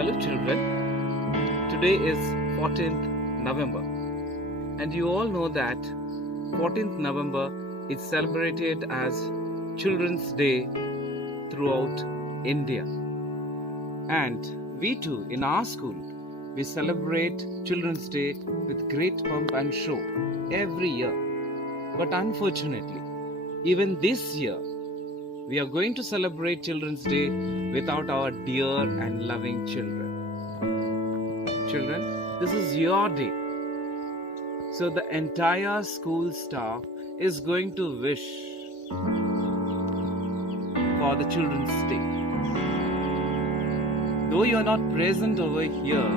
Hello children, today is 14th November and you all know that 14th November is celebrated as Children's Day throughout India. And we too in our school, we celebrate Children's Day with great pomp and show every year. But unfortunately, even this year, we are going to celebrate Children's Day without our dear and loving children. Children, this is your day. So the entire school staff is going to wish for the Children's Day. Though you are not present over here,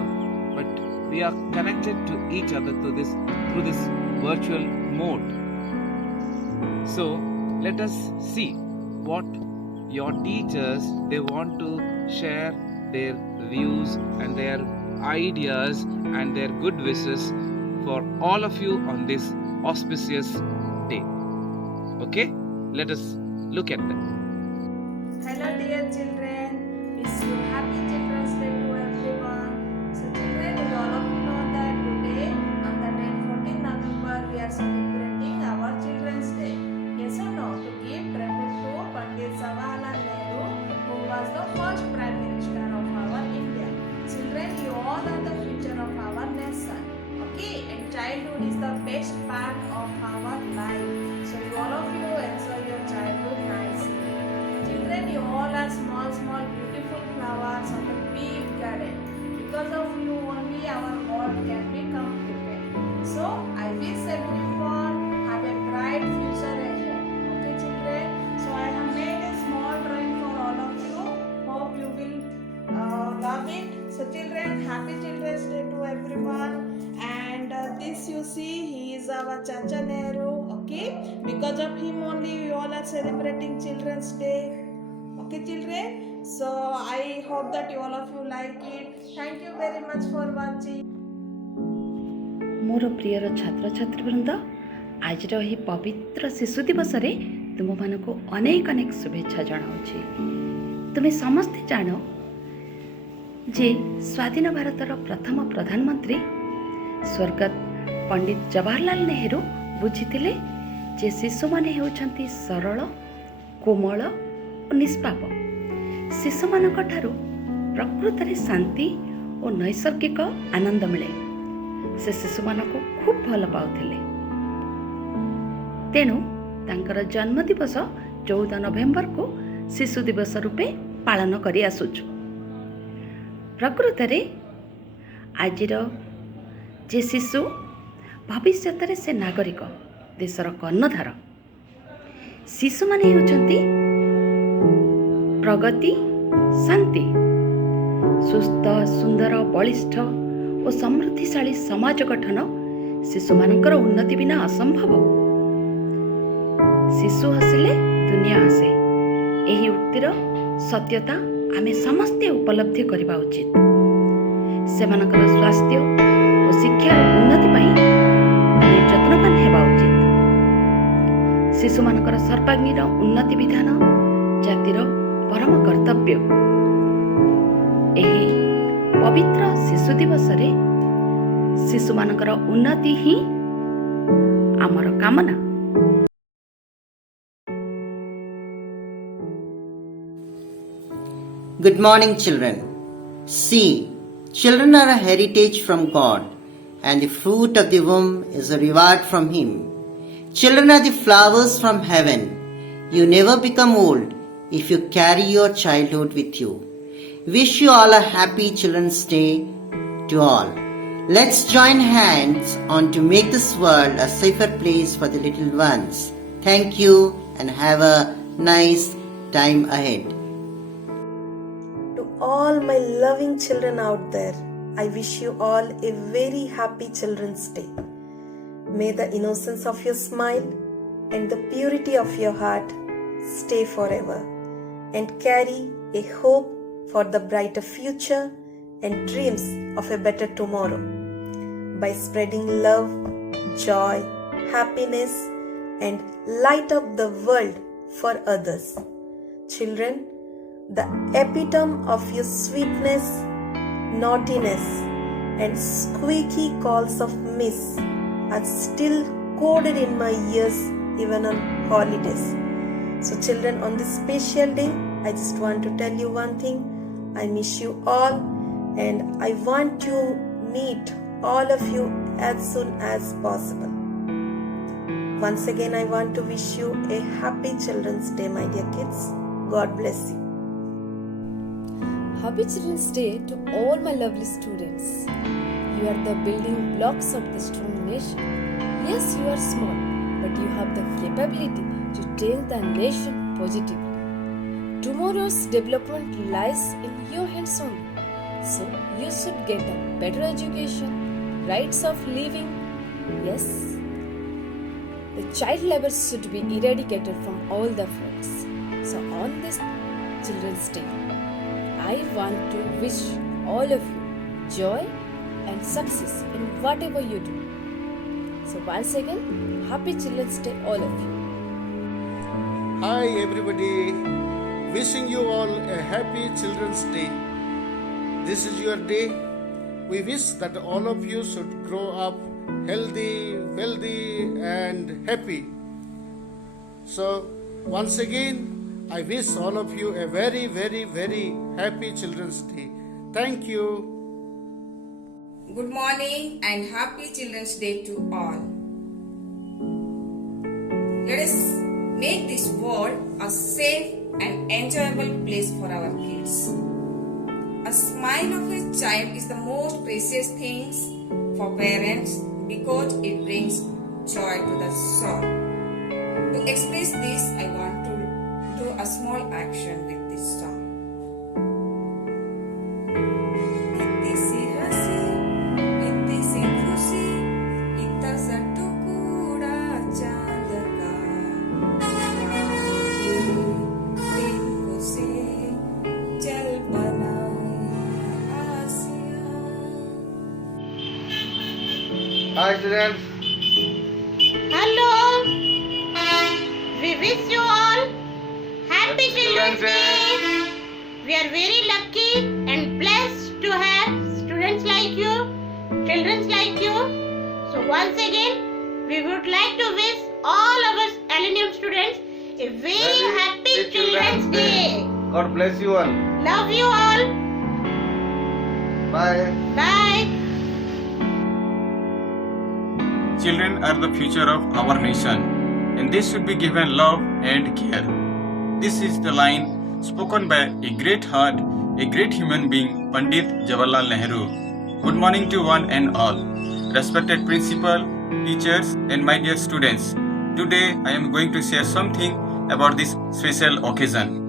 but we are connected to each other through this virtual mode. So let us see what your teachers, they want to share their views and their ideas and their good wishes for all of you on this auspicious day. Okay, let us look at them. Hello dear children, wish you happy Children's Day to everyone. So children, you all of you know that today on the date 14 November we are celebrating our Children's Day. Yes or no? To give tribute to Pandit Jawaharlal Nehru, who was the first Prime Minister of our India. Children, you all are the future of our nation. Okay, and childhood is the best part of our life. So you all of you enjoy your childhood nicely. Children, you all are small, beautiful flowers of a big garden. Because of you only our world can be completed. So I wish everyone have a bright future ahead. Okay children, so I have made a small drawing for all of you. Hope you will love it. So children, happy Children's Day to everyone. And this you see, he is our Chacha Nehru. Okay, because of him only we all are celebrating Children's Day. Okay children, so I hope that you all of you like it. Thank you very much for watching. More prior छात्र छात्रीवृंद आज ही पवित्र शिशु दिवस रे तुम मानक अनेक अनेक शुभेच्छा जनाऊँगी। तुम्हें समस्ते जान जे स्वाधीन भारतर प्रथम प्रधानमंत्री स्वर्गत पंडित जवाहरलाल नेहरू बुझीथिले जे शिशु माने हेउछंती सरल कोमल और निष्पाप। शिशु मानक ठारू प्रकृत रे शांति और नैसर्गिक आनंद मिले। से शिशु मानक खूब भल पाउथिले। तेणु तांकर जन्म दिवस 14 नवेम्बर को शिशु दिवस रूपे पालन करि आसुछु। प्रकृत रे आजिर जे शिशु भविष्य रे से नागरिक देशर कर्णधार। शिशु माने हेउछंती प्रगति शांति सुस्थ सुंदर बलिष्ठ और समृद्धिशाली समाज गठन शिशु मानकर उन्नति बिना असंभव। शिशु हसिले दुनिया हसे, एही उक्तिर सत्यता आमे समस्ते उपलब्धि करबा उचित। सेमानकर स्वास्थ्य और शिक्षार उन्नति पई आमे यत्नवान हेबा उचित। शिशु मानकर सर्वांगीन उन्नति विधान जातिर परम कर्तव्य। एही पवित्र शिशु दिवस रे शिशु मानकर उन्नति ही आमर कामना। Good morning children. See, children are a heritage from God and the fruit of the womb is a reward from Him. Children are the flowers from heaven. You never become old if you carry your childhood with you. Wish you all a happy Children's Day to all. Let's join hands on to make this world a safer place for the little ones. Thank you and have a nice time ahead. To all my loving children out there, I wish you all a very happy Children's Day. May the innocence of your smile and the purity of your heart stay forever and carry a hope for the brighter future and dreams of a better tomorrow. By spreading love, joy, happiness, and light up the world for others. Children, the epitome of your sweetness, naughtiness, and squeaky calls of miss are still coded in my ears even on holidays. So children, on this special day, I just want to tell you one thing. I miss you all and I want to meet all of you as soon as possible. Once again, I want to wish you a happy Children's Day, my dear kids. God bless you. Happy Children's Day to all my lovely students. You are the building blocks of the strong nation. Yes, you are small, but you have the capability to change the nation positively. Tomorrow's development lies in your hands only. So you should get a better education, rights of living. Yes, the child labor should be eradicated from all the fronts. So on this Children's Day, I want to wish all of you joy and success in whatever you do. So once again, happy Children's Day all of you. Hi everybody, wishing you all a happy Children's Day. This is your day. We wish that all of you should grow up healthy, wealthy and happy. So once again, I wish all of you a very, very, very happy Children's Day. Thank you. Good morning and happy Children's Day to all. Let us make this world a safe and enjoyable place for our kids. A smile of a child is the most precious thing for parents because it brings joy to the soul. To express this, I want to do a small action with this song. Hi students. Hello. We wish you all happy Children's Day. We are very lucky and blessed to have students like you, children like you. So once again, we would like to wish all of us LNM students a very happy Children's Day. God bless you all. Love you all. Bye. Bye. Children are the future of our nation and they should be given love and care. This is the line spoken by a great heart, a great human being, Pandit Jawaharlal Nehru. Good morning to one and all. Respected principal, teachers and my dear students. Today I am going to share something about this special occasion.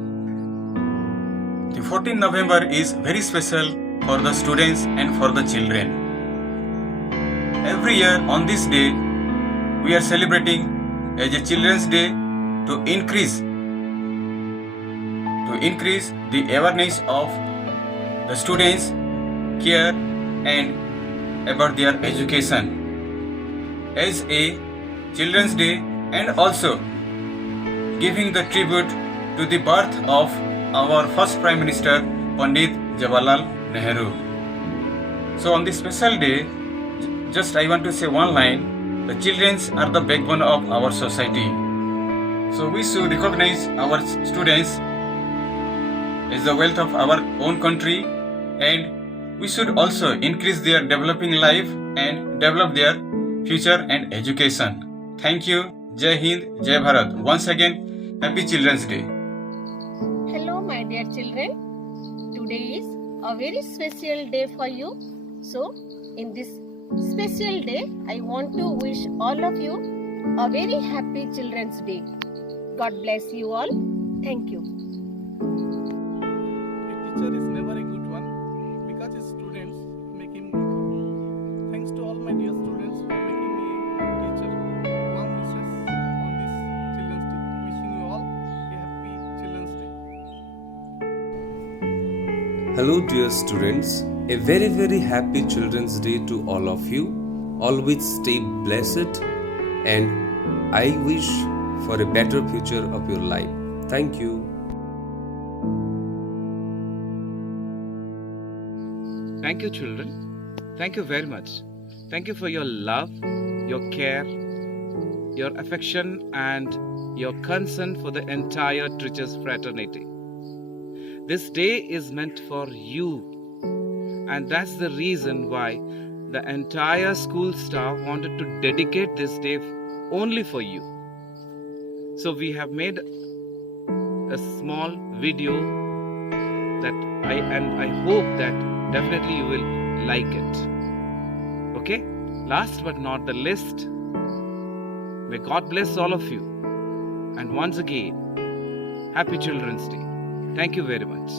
The 14th November is very special for the students and for the children. Every year on this day, we are celebrating as a Children's Day to increase the awareness of the students' care and about their education. As a Children's Day and also giving the tribute to the birth of our first Prime Minister, Pandit Jawaharlal Nehru. So on this special day, just I want to say one line, the children are the backbone of our society. So we should recognize our students as the wealth of our own country and we should also increase their developing life and develop their future and education. Thank you. Jai Hind, Jai Bharat. Once again, happy Children's Day. Hello my dear children. Today is a very special day for you. So in this special day, I want to wish all of you a very happy Children's Day. God bless you all. Thank you. A teacher is never a good one because his students make him good. Thanks to all my dear students for making me a teacher. Warm wishes on this Children's Day. Wishing you all a happy Children's Day. Hello dear students. A very happy Children's Day to all of you. Always stay blessed and I wish for a better future of your life. Thank you. Thank you, children. Thank you very much. Thank you for your love, your care, your affection, and your concern for the entire Trichas fraternity. This day is meant for you, and that's the reason why the entire school staff wanted to dedicate this day only for you. So we have made a small video that I hope that definitely you will like it. Okay? Last but not the least, may God bless all of you. And once again, Happy Children's Day. Thank you very much.